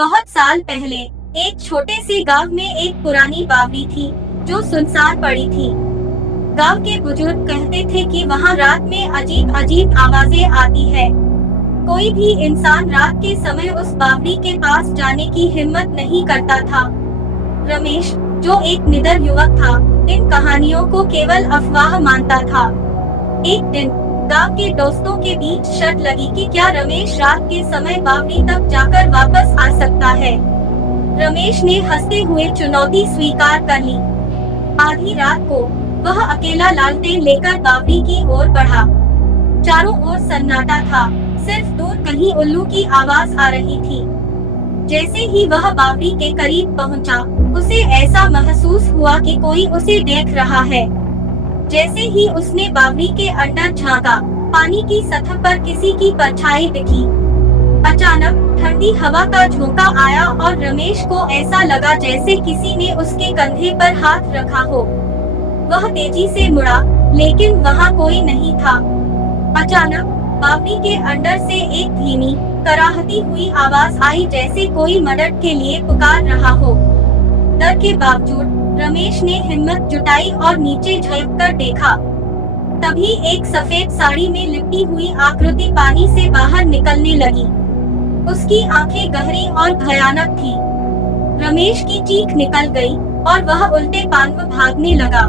बहुत साल पहले एक छोटे से गांव में एक पुरानी बावड़ी थी जो सुनसान पड़ी थी। गांव के बुजुर्ग कहते थे कि वहां रात में अजीब अजीब आवाजें आती है। कोई भी इंसान रात के समय उस बावड़ी के पास जाने की हिम्मत नहीं करता था। रमेश, जो एक निडर युवक था, इन कहानियों को केवल अफवाह मानता था। एक दिन गांव के दोस्तों के बीच शर्त लगी कि क्या रमेश रात के समय बावड़ी तक जाकर वापस आ सकता है। रमेश ने हंसते हुए चुनौती स्वीकार कर ली। आधी रात को वह अकेला लालटेन लेकर बावड़ी की ओर बढ़ा। चारों ओर सन्नाटा था, सिर्फ दूर कहीं उल्लू की आवाज आ रही थी। जैसे ही वह बावड़ी के करीब पहुंचा, उसे ऐसा महसूस हुआ कि कोई उसे देख रहा है। जैसे ही उसने बावड़ी के अंदर झांका, पानी की सतह पर किसी की परछाई दिखी। अचानक ठंडी हवा का झोंका आया और रमेश को ऐसा लगा जैसे किसी ने उसके कंधे पर हाथ रखा हो। वह तेजी से मुड़ा, लेकिन वहाँ कोई नहीं था। अचानक बावड़ी के अंदर से एक धीमी, कराहती हुई आवाज आई, जैसे कोई मदद के लिए पुकार रहा हो। डर के बावजूद रमेश ने हिम्मत जुटाई और नीचे झुक कर देखा। तभी एक सफेद साड़ी में लिपटी हुई आकृति पानी से बाहर निकलने लगी। उसकी आंखें गहरी और भयानक थी। रमेश की चीख निकल गई और वह उल्टे पांव भागने लगा।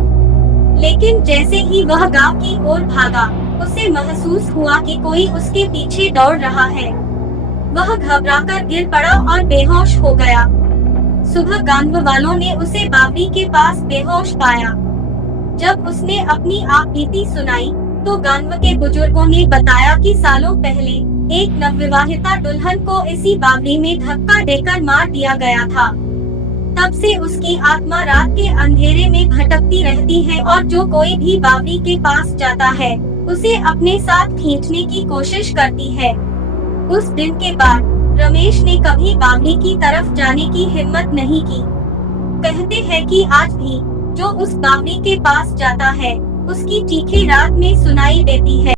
लेकिन जैसे ही वह गांव की ओर भागा, उसे महसूस हुआ कि कोई उसके पीछे दौड़ रहा है। वह घबराकर गिर पड़ा और बेहोश हो गया। सुबह गांव वालों ने उसे बावड़ी के पास बेहोश पाया। जब उसने अपनी आपबीती सुनाई, तो गांव के बुजुर्गों ने बताया कि सालों पहले एक नवविवाहिता दुल्हन को इसी बावड़ी में धक्का देकर मार दिया गया था। तब से उसकी आत्मा रात के अंधेरे में भटकती रहती है और जो कोई भी बावड़ी के पास जाता है, उसे अपने साथ खींचने की कोशिश करती है। उस दिन के बाद रमेश ने कभी बावड़ी की तरफ जाने की हिम्मत नहीं की। कहते हैं कि आज भी जो उस बावड़ी के पास जाता है, उसकी चीखें रात में सुनाई देती है।